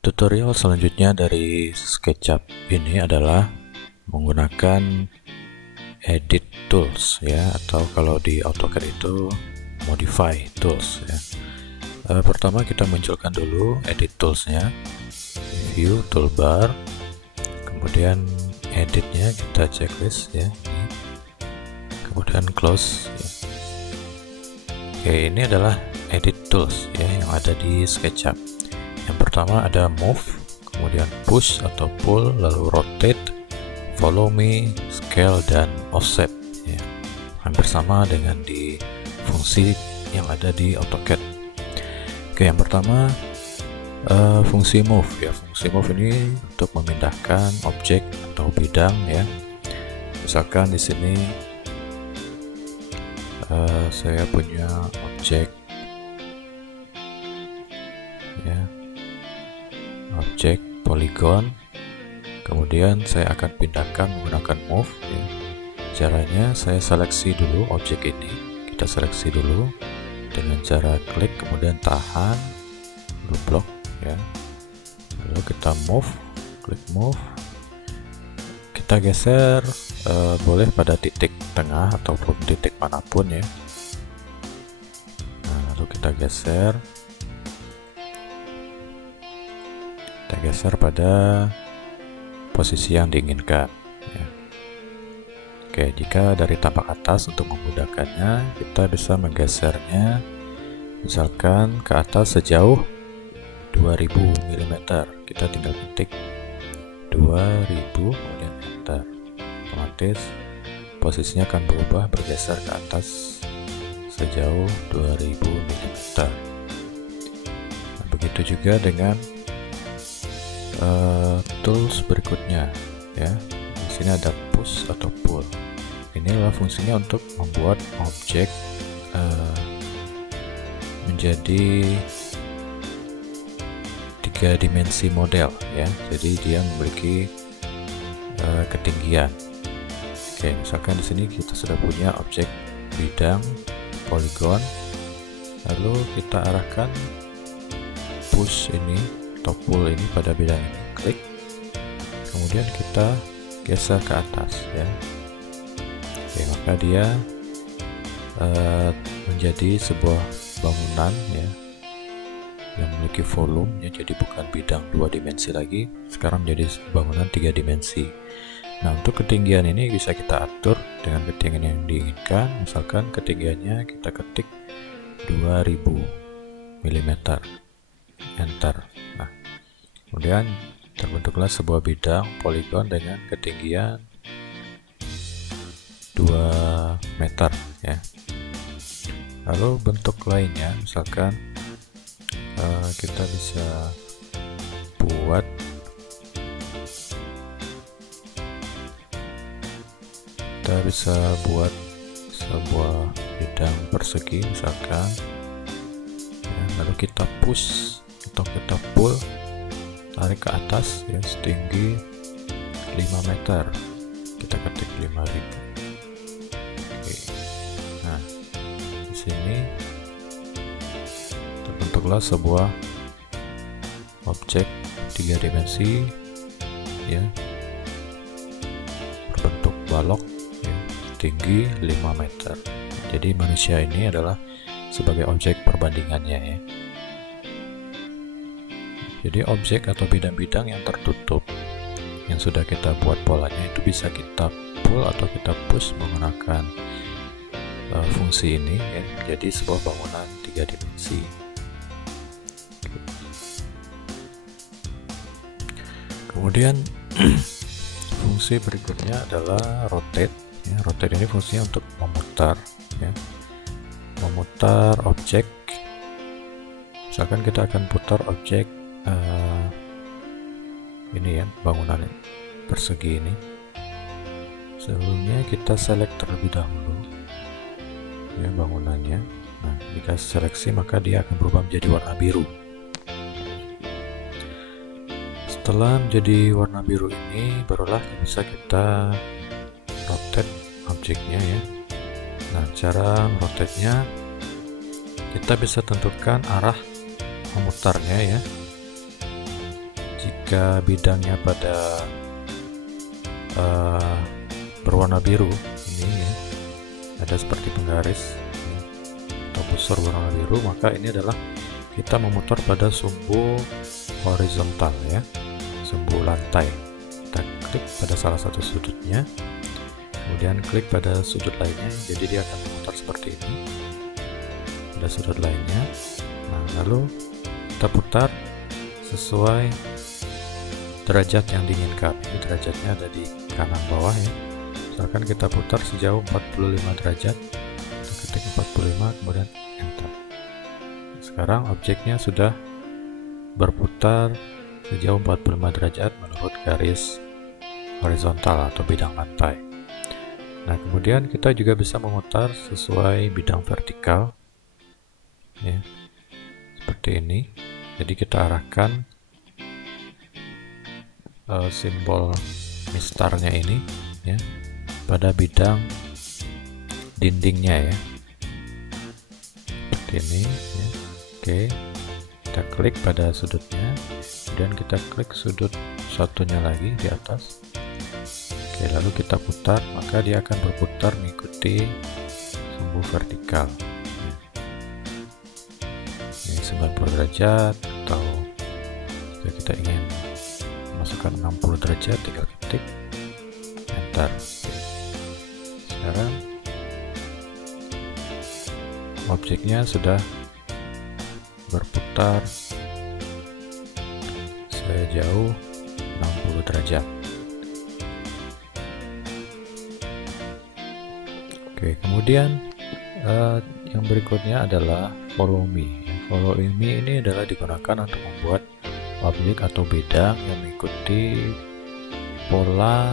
Tutorial selanjutnya dari SketchUp ini adalah menggunakan edit tools ya, atau kalau di AutoCAD itu modify tools ya. Pertama kita munculkan dulu edit toolsnya, view toolbar, kemudian editnya kita checklist ya, kemudian close ya. Oke, ini adalah edit tools ya yang ada di SketchUp. Yang pertama ada move, kemudian push atau pull, lalu rotate, follow me, scale, dan offset ya. Hampir sama dengan di fungsi yang ada di AutoCAD. Oke, yang pertama fungsi move ya. Fungsi move ini untuk memindahkan objek atau bidang ya. Misalkan di sini saya punya objek ya, objek polygon, kemudian saya akan pindahkan menggunakan move ya. Caranya saya seleksi dulu objek ini, kita seleksi dulu dengan cara klik kemudian tahan lalu blok ya, lalu kita move, klik move, kita geser boleh pada titik tengah ataupun titik manapun ya. Nah, lalu kita geser pada posisi yang diinginkan ya. Oke, jika dari tampak atas untuk memudahkannya kita bisa menggesernya misalkan ke atas sejauh 2000 mm. Kita tinggal ketik 2000 kemudian enter, otomatis posisinya akan berubah bergeser ke atas sejauh 2000 mm. Nah, begitu juga dengan tools berikutnya ya. Di sini ada push atau pull. Ini adalah fungsinya untuk membuat objek menjadi 3 dimensi model ya. Jadi dia memiliki ketinggian. Oke, misalkan di sini kita sudah punya objek bidang polygon, lalu kita arahkan push ini atau pull ini pada bidang ini, klik, kemudian kita geser ke atas ya. Oke, maka dia menjadi sebuah bangunan ya yang memiliki volume ya, jadi bukan bidang 2 dimensi lagi, sekarang menjadi bangunan 3 dimensi. Nah, untuk ketinggian ini bisa kita atur dengan ketinggian yang diinginkan. Misalkan ketinggiannya kita ketik 2000 mm, enter. Nah, kemudian terbentuklah sebuah bidang polygon dengan ketinggian 2 meter ya. Lalu bentuk lainnya misalkan kita bisa buat sebuah bidang persegi misalkan ya, lalu kita push atau kita pull, tarik ke atas ya setinggi 5 meter, kita ketik 5000. Oke. Nah, di sini terbentuklah sebuah objek 3 dimensi ya, berbentuk balok ya, tinggi 5 meter. Jadi manusia ini adalah sebagai objek perbandingannya ya. Jadi objek atau bidang-bidang yang tertutup yang sudah kita buat polanya itu bisa kita pull atau kita push menggunakan fungsi ini ya, jadi sebuah bangunan 3 dimensi. Kemudian fungsi berikutnya adalah rotate ya. Rotate ini fungsinya untuk memutar ya, memutar objek. Misalkan kita akan putar objek ini ya, bangunan persegi ini. Sebelumnya kita select terlebih dahulu ya bangunannya. Nah, jika seleksi maka dia akan berubah menjadi warna biru. Setelah menjadi warna biru ini barulah bisa kita rotate objeknya ya. Nah, cara rotate-nya kita bisa tentukan arah memutarnya ya. jika bidangnya pada berwarna biru ini ya, ada seperti penggaris ya, atau busur berwarna biru, maka ini adalah kita memutar pada sumbu horizontal ya, sumbu lantai. Kita klik pada salah satu sudutnya, kemudian klik pada sudut lainnya, jadi dia akan memutar seperti ini pada sudut lainnya. Nah, lalu kita putar sesuai derajat yang diinginkan. Ini derajatnya ada di kanan bawah ya. Misalkan kita putar sejauh 45 derajat, kita ketik 45 kemudian enter. Sekarang objeknya sudah berputar sejauh 45 derajat menurut garis horizontal atau bidang lantai. Nah, kemudian kita juga bisa memutar sesuai bidang vertikal ya, seperti ini. Jadi kita arahkan simbol mistarnya ini ya pada bidang dindingnya ya, seperti ini ya. Oke, kita klik pada sudutnya, kemudian kita klik sudut satunya lagi di atas. Oke, lalu kita putar, maka dia akan berputar mengikuti sumbu vertikal ya. Ini 90 derajat, atau jika kita ingin masukkan 60 derajat, tinggal ketik enter. Sekarang objeknya sudah berputar sejauh 60 derajat. Oke, kemudian yang berikutnya adalah follow me. Follow me ini adalah digunakan untuk membuat objek atau bidang yang mengikuti pola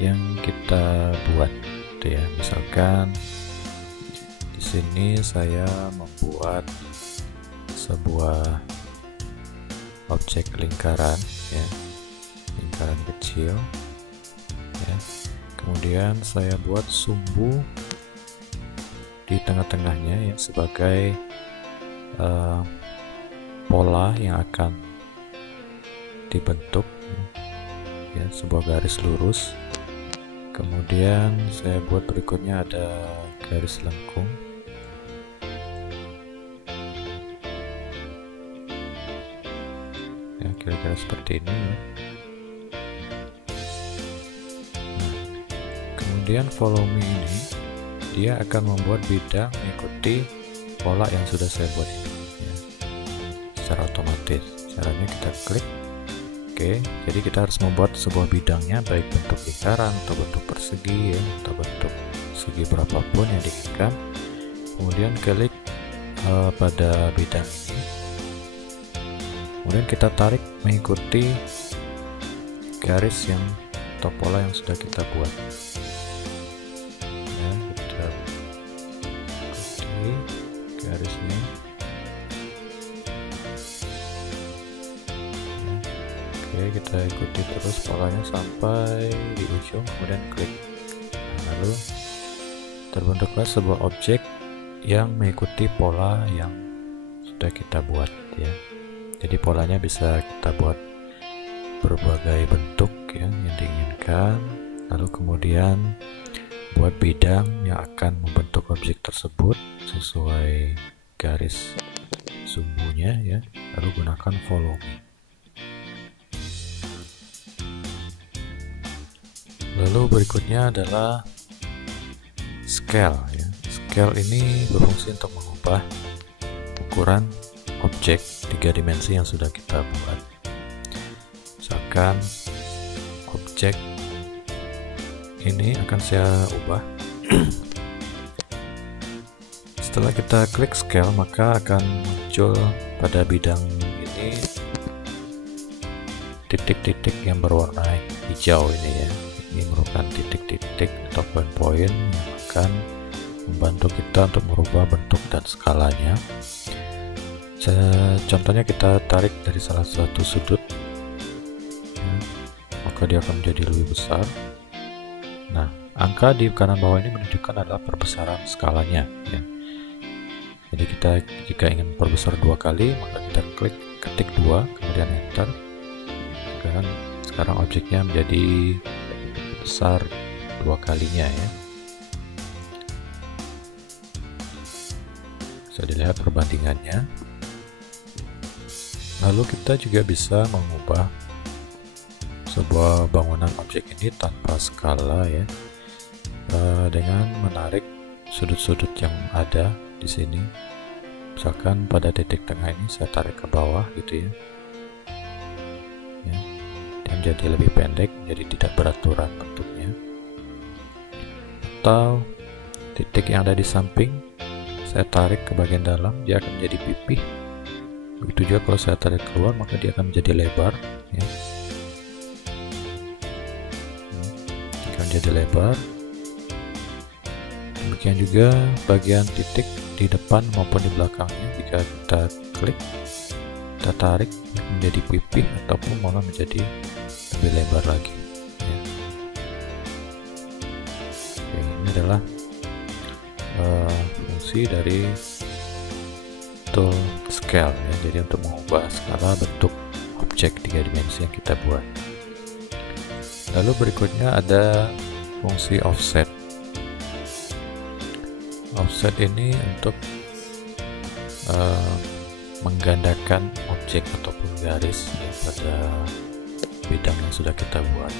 yang kita buat gitu ya. Misalkan di sini saya membuat sebuah objek lingkaran ya, lingkaran kecil ya. Kemudian saya buat sumbu di tengah-tengahnya ya, sebagai pola yang akan dibentuk ya, sebuah garis lurus. Kemudian saya buat berikutnya ada garis lengkung ya, kira-kira seperti ini ya. Nah, kemudian follow me ini dia akan membuat bidang mengikuti pola yang sudah saya buat ini ya, secara otomatis. Caranya kita klik. Oke, jadi kita harus membuat sebuah bidangnya, baik bentuk lingkaran atau bentuk persegi ya, atau bentuk segi berapapun yang diinginkan. Kemudian klik pada bidang ini, kemudian kita tarik mengikuti garis yang atau pola yang sudah kita buat ya. Kita ikuti garisnya. Oke, kita ikuti terus polanya sampai di ujung, kemudian klik. Nah, lalu terbentuklah sebuah objek yang mengikuti pola yang sudah kita buat ya. Jadi polanya bisa kita buat berbagai bentuk ya, yang diinginkan. Lalu kemudian buat bidang yang akan membentuk objek tersebut sesuai garis sumbunya ya. Lalu gunakan follow me. Lalu berikutnya adalah scale ya. Scale ini berfungsi untuk mengubah ukuran objek 3 dimensi yang sudah kita buat. Misalkan objek ini akan saya ubah. Setelah kita klik scale, maka akan muncul pada bidang ini titik-titik yang berwarna hijau ini ya. Ini merupakan titik-titik atau poin-poin yang akan membantu kita untuk merubah bentuk dan skalanya. Contohnya kita tarik dari salah satu sudut ya, maka dia akan menjadi lebih besar. Nah, angka di kanan bawah ini menunjukkan adalah perbesaran skalanya ya. Jadi kita jika ingin perbesar 2 kali, maka kita ketik 2 kemudian enter. kan sekarang objeknya menjadi besar 2 kalinya ya. Bisa dilihat perbandingannya. Lalu kita juga bisa mengubah sebuah bangunan objek ini tanpa skala ya, dengan menarik sudut-sudut yang ada di sini. Misalkan pada titik tengah ini saya tarik ke bawah gitu ya. Dia menjadi lebih pendek, jadi tidak beraturan bentuknya. Atau titik yang ada di samping saya tarik ke bagian dalam, dia akan menjadi pipih. Begitu juga kalau saya tarik keluar, maka dia akan menjadi lebar ya. Akan menjadi lebar. Demikian juga bagian titik di depan maupun di belakangnya, jika kita klik, kita tarik menjadi pipih ataupun malah menjadi lebih lebar lagi ya. Oke, ini adalah fungsi dari tool scale ya, jadi untuk mengubah skala bentuk objek 3 dimensi yang kita buat. Lalu berikutnya ada fungsi offset. Offset ini untuk menggandakan objek ataupun garis ya, pada bidang yang sudah kita buat.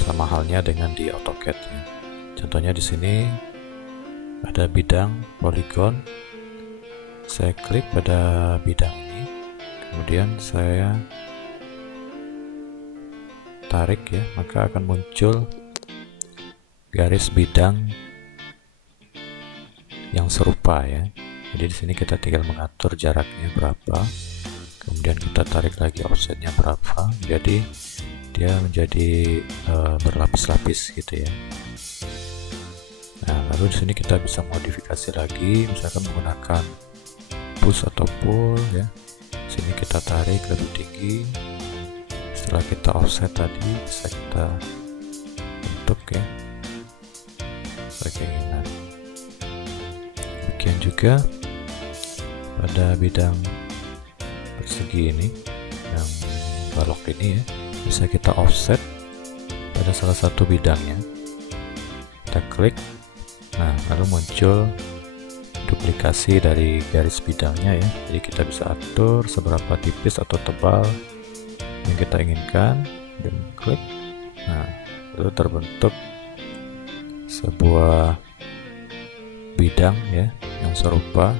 Sama halnya dengan di AutoCAD ya. Contohnya di sini ada bidang poligon. Saya klik pada bidang ini, kemudian saya tarik ya, maka akan muncul garis bidang yang serupa ya. Jadi di sini kita tinggal mengatur jaraknya berapa, kemudian kita tarik lagi offsetnya berapa, jadi dia menjadi berlapis-lapis gitu ya. Nah, lalu di sini kita bisa modifikasi lagi, misalkan menggunakan push atau pull ya. Di sini kita tarik lebih tinggi. Setelah kita offset tadi, bisa kita bentuk ya sesuai keinginan. Demikian juga pada bidang persegi ini, yang balok ini ya, bisa kita offset pada salah satu bidangnya. Kita klik, nah lalu muncul duplikasi dari garis bidangnya ya. Jadi kita bisa atur seberapa tipis atau tebal yang kita inginkan dan klik. Nah, lalu terbentuk sebuah bidang ya yang serupa.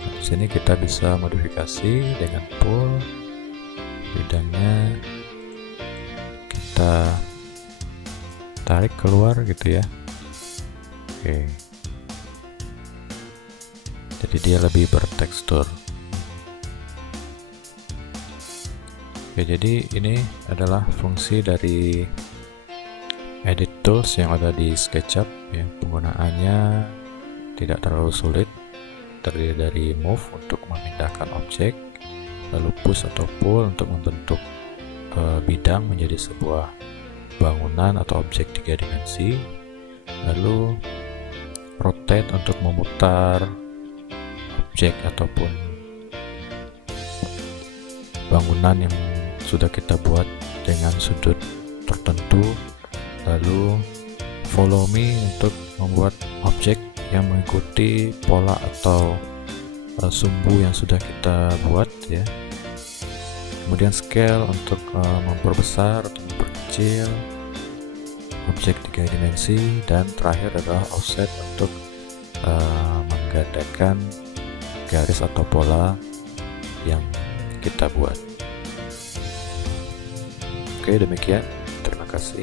Nah, di sini kita bisa modifikasi dengan pull bidangnya, kita tarik keluar gitu ya. Oke. Jadi dia lebih bertekstur. Oke, jadi ini adalah fungsi dari edit tools yang ada di SketchUp ya. Penggunaannya tidak terlalu sulit, terdiri dari move untuk memindahkan objek, lalu push atau pull untuk membentuk bidang menjadi sebuah bangunan atau objek 3 dimensi, lalu rotate untuk memutar objek ataupun bangunan yang sudah kita buat dengan sudut tertentu, lalu follow me untuk membuat objek yang mengikuti pola atau sumbu yang sudah kita buat ya. Kemudian scale untuk memperbesar atau memperkecil objek 3 dimensi, dan terakhir adalah offset untuk menggandakan garis atau pola yang kita buat. Oke, demikian. Terima kasih.